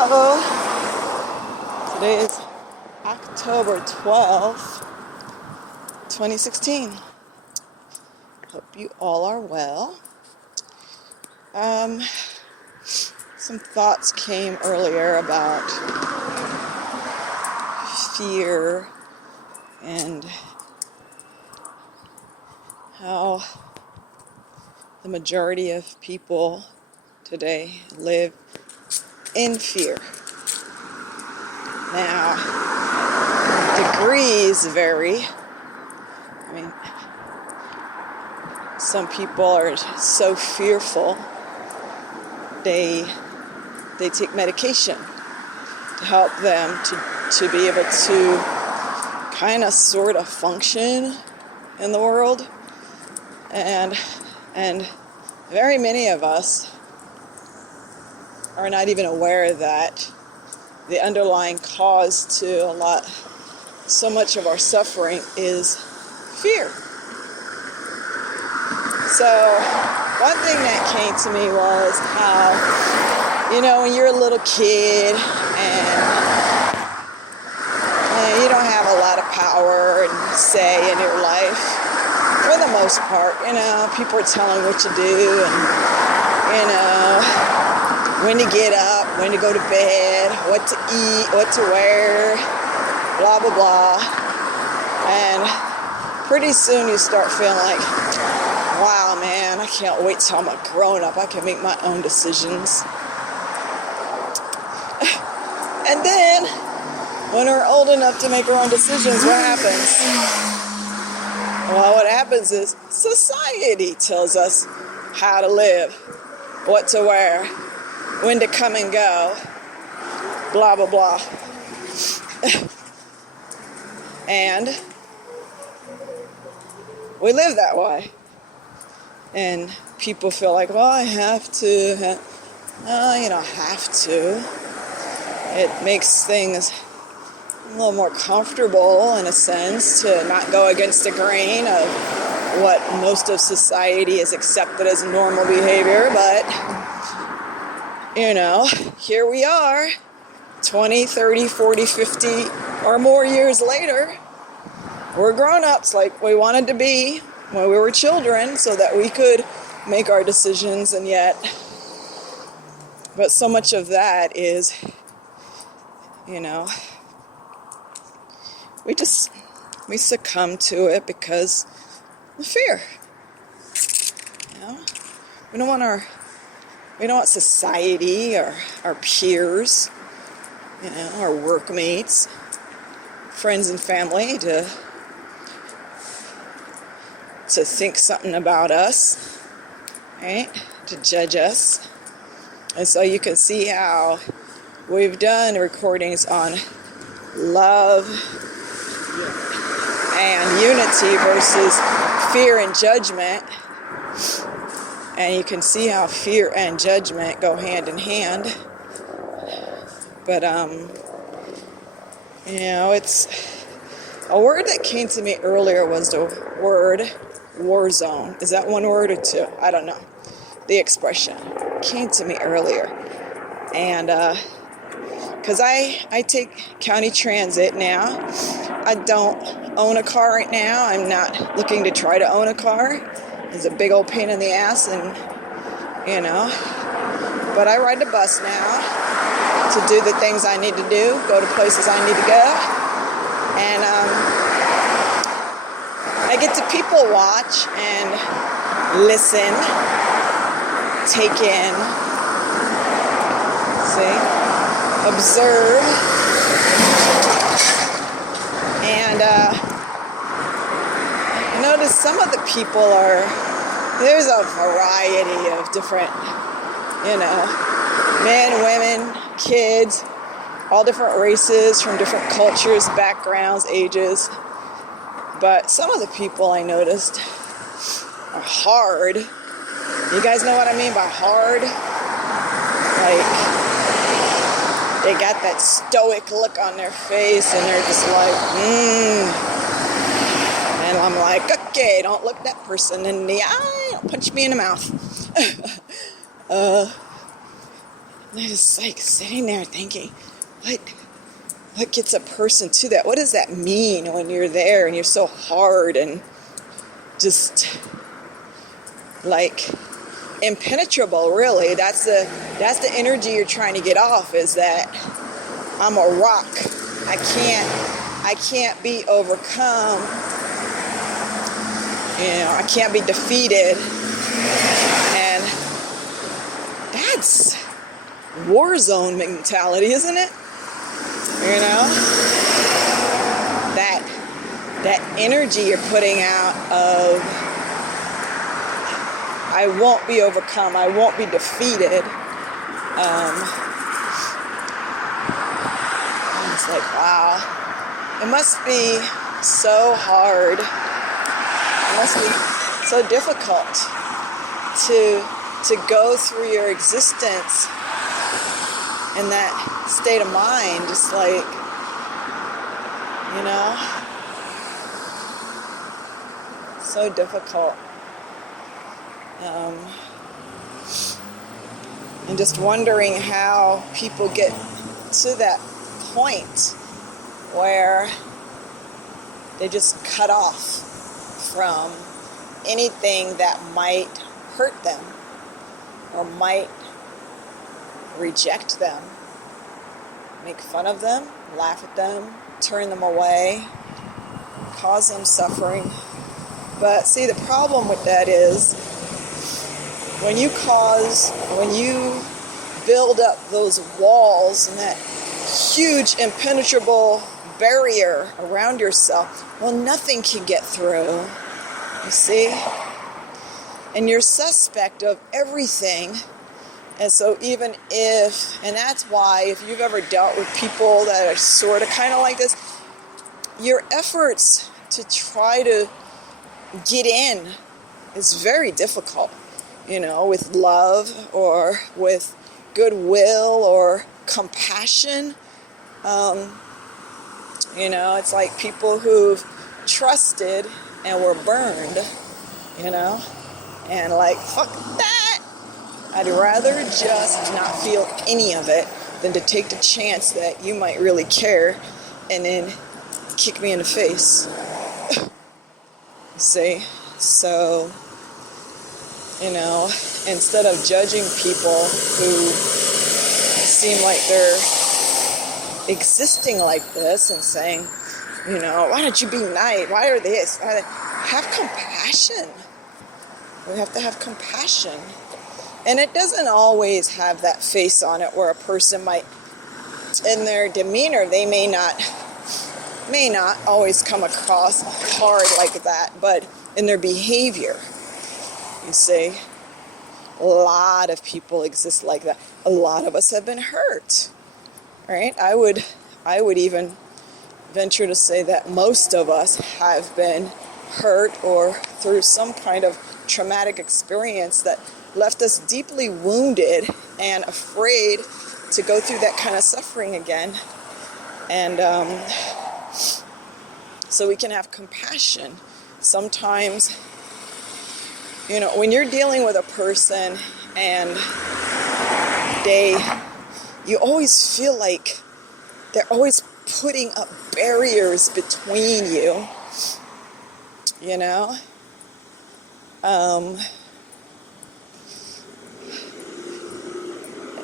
Hello. Today is October 12th, 2016. Hope you all are well. Some thoughts came earlier about fear and how the majority of people today live in fear. Now, degrees vary. I mean, some people are so fearful they take medication to help them to be able to kind of sort of function in the world. And very many of us are not even aware that the underlying cause to so much of our suffering is fear. So one thing that came to me was how, when you're a little kid and you don't have a lot of power and say in your life, for the most part, people are telling what to do and, when to get up, when to go to bed, what to eat, what to wear, blah, blah, blah. And pretty soon you start feeling like, wow, man, I can't wait till I'm a grown-up. I can make my own decisions. And then, when we're old enough to make our own decisions, what happens? Well, what happens is society tells us how to live, what to wear, when to come and go, blah, blah, blah. And we live that way. And people feel like, well, I have to. You don't have to. It makes things a little more comfortable, in a sense, to not go against the grain of what most of society is accepted as normal behavior. But, here we are, 20, 30, 40, 50 or more years later. We're grown-ups like we wanted to be when we were children so that we could make our decisions, but so much of that is, we succumb to it because of fear. We don't want society or our peers, our workmates, friends and family to think something about us, right? To judge us. And so you can see how we've done recordings on love and unity versus fear and judgment. And you can see how fear and judgment go hand in hand. But, it's a word that came to me earlier was the word war zone. Is that one word or two? I don't know. The expression came to me earlier. And because I take county transit now. I don't own a car right now. I'm not looking to try to own a car. It's a big old pain in the ass, and but I ride the bus now to do the things I need to do, go to places I need to go. And I get to people watch and listen, take in, observe, and I notice some of the people there's a variety of different, men, women, kids, all different races from different cultures, backgrounds, ages. But some of the people I noticed are hard. You guys know what I mean by hard? Like, they got that stoic look on their face and they're just like, And I'm like, okay, don't look that person in the eye. Don't punch me in the mouth. And I just like sitting there thinking, what gets a person to that? What does that mean when you're there and you're so hard and just like impenetrable? Really, that's the energy you're trying to get off, is that I'm a rock. I can't be overcome. I can't be defeated. And that's war zone mentality, isn't it? That energy you're putting out of, I won't be overcome, I won't be defeated. It's like, wow, it must be so hard. It must be so difficult to go through your existence in that state of mind, just like, so difficult. And just wondering how people get to that point where they just cut off from anything that might hurt them or might reject them, make fun of them, laugh at them, turn them away, cause them suffering. But see, the problem with that is when you build up those walls and that huge impenetrable barrier around yourself, well, nothing can get through, you see? And you're suspect of everything. And so and that's why if you've ever dealt with people that are sort of kind of like this, your efforts to try to get in is very difficult, with love or with goodwill or compassion. It's like people who've trusted and were burned, and like, fuck that. I'd rather just not feel any of it than to take the chance that you might really care and then kick me in the face. See? So, instead of judging people who seem like they're existing like this and saying, why don't you be nice? Why are this? Have compassion. We have to have compassion. And it doesn't always have that face on it where a person might, in their demeanor, they may not always come across hard like that, but in their behavior, you see, a lot of people exist like that. A lot of us have been hurt, right? I would even venture to say that most of us have been hurt or through some kind of traumatic experience that left us deeply wounded and afraid to go through that kind of suffering again. And so we can have compassion. Sometimes, when you're dealing with a person and you always feel like they're always putting up barriers between you,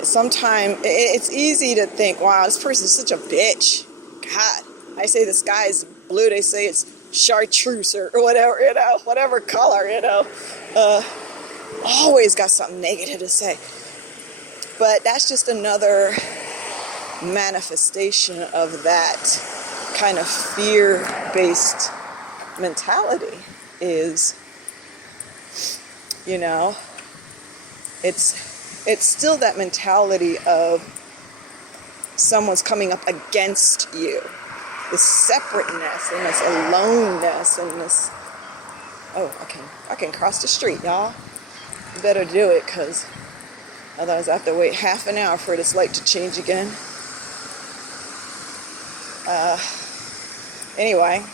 sometimes it's easy to think, wow, this person's such a bitch. God, I say the sky is blue, they say it's chartreuse or whatever, whatever color, always got something negative to say. But that's just another manifestation of that kind of fear-based mentality is, it's still that mentality of someone's coming up against you. This separateness and this aloneness and this, I can cross the street, y'all. You better do it, because otherwise I have to wait half an hour for this light to change again. Anyway,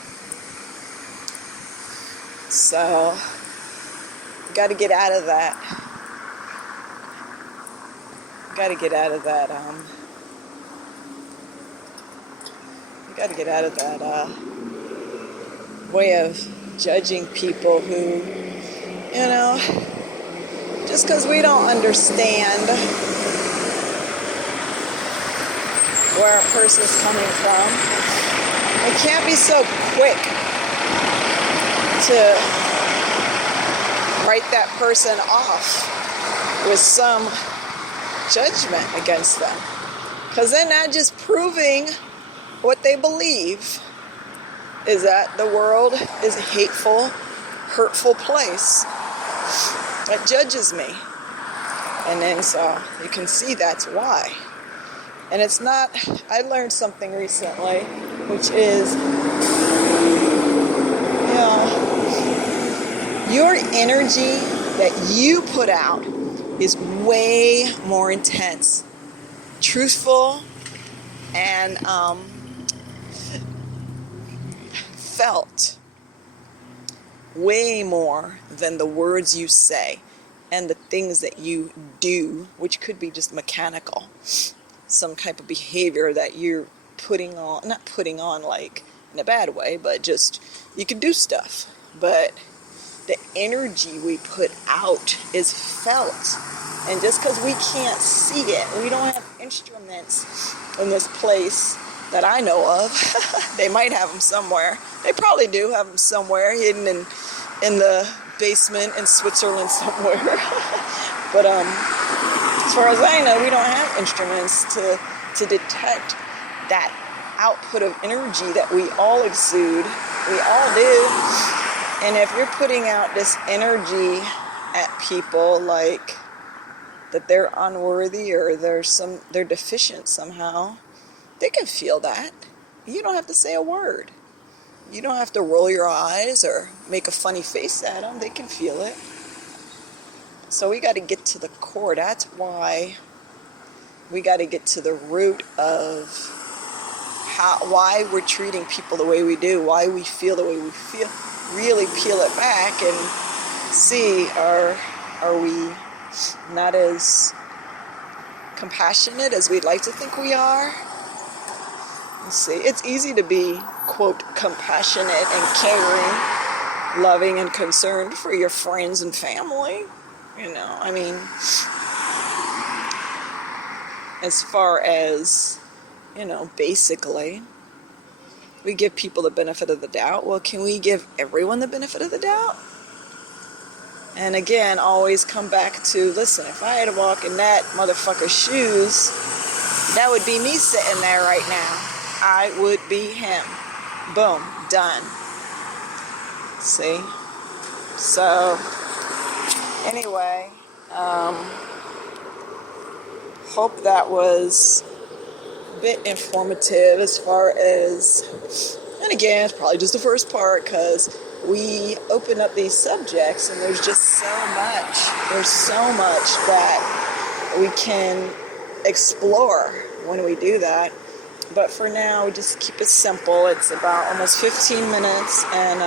so got to get out of that. got to get out of that. You got to get out of that way of judging people who, just because we don't understand where a person's coming from, we can't be so quick to write that person off with some judgment against them, because they're not just proving what they believe is that the world is a hateful, hurtful place that judges me. And then so you can see that's why. And it's not, I learned something recently, which is, your energy that you put out is way more intense, truthful, and felt way more than the words you say and the things that you do, which could be just mechanical, some type of behavior that you're putting on, not putting on like in a bad way, but just you can do stuff, but the energy we put out is felt. And just because we can't see it, we don't have instruments in this place that I know of. They might have them somewhere. They probably do have them somewhere hidden in the basement in Switzerland somewhere. But as far as I know, we don't have instruments to detect that output of energy that we all exude. We all do. And if you're putting out this energy at people like that they're unworthy or they're deficient somehow, they can feel that. You don't have to say a word. You don't have to roll your eyes or make a funny face at them. They can feel it. So we got to get to the core. That's why we got to get to the root of why we're treating people the way we do, why we feel the way we feel. Really peel it back and see, are we not as compassionate as we'd like to think we are? Let's see. It's easy to be, quote, compassionate and caring, loving and concerned for your friends and family. I mean, as far as, basically, we give people the benefit of the doubt. Well, can we give everyone the benefit of the doubt? And again, always come back to, listen, if I had to walk in that motherfucker's shoes, that would be me sitting there right now. I would be him. Boom. Done. See? So, anyway, hope that was a bit informative as far as, and again, it's probably just the first part because we open up these subjects and there's just so much that we can explore when we do that. But for now, we just keep it simple. It's about almost 15 minutes, and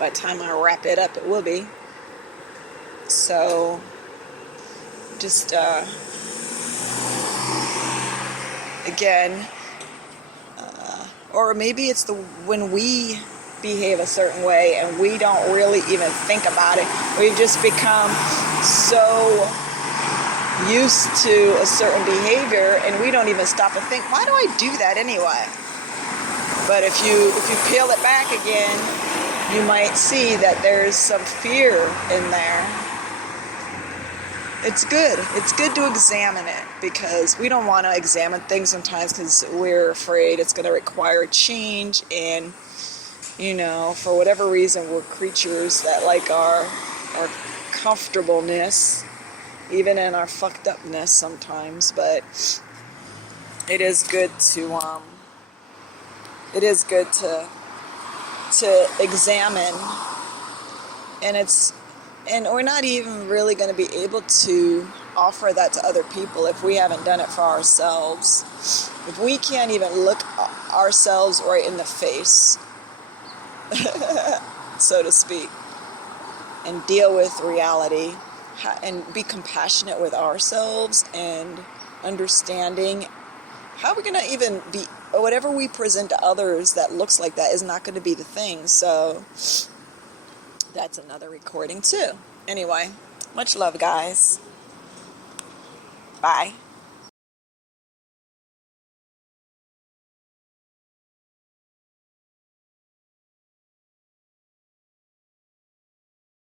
by the time I wrap it up, it will be. So, just, again, or maybe it's when we behave a certain way and we don't really even think about it. We've just become so used to a certain behavior and we don't even stop and think, why do I do that anyway? But if you peel it back again, you might see that there's some fear in there. It's good to examine it, because we don't want to examine things sometimes because we're afraid it's going to require change, and for whatever reason, we're creatures that like our comfortableness, even in our fucked upness sometimes. But it is good to examine, and we're not even really going to be able to offer that to other people if we haven't done it for ourselves. If we can't even look ourselves right in the face, so to speak, and deal with reality and be compassionate with ourselves and understanding how we're going to even be, whatever we present to others that looks like that is not going to be the thing. So that's another recording too. Anyway, much love, guys. Bye.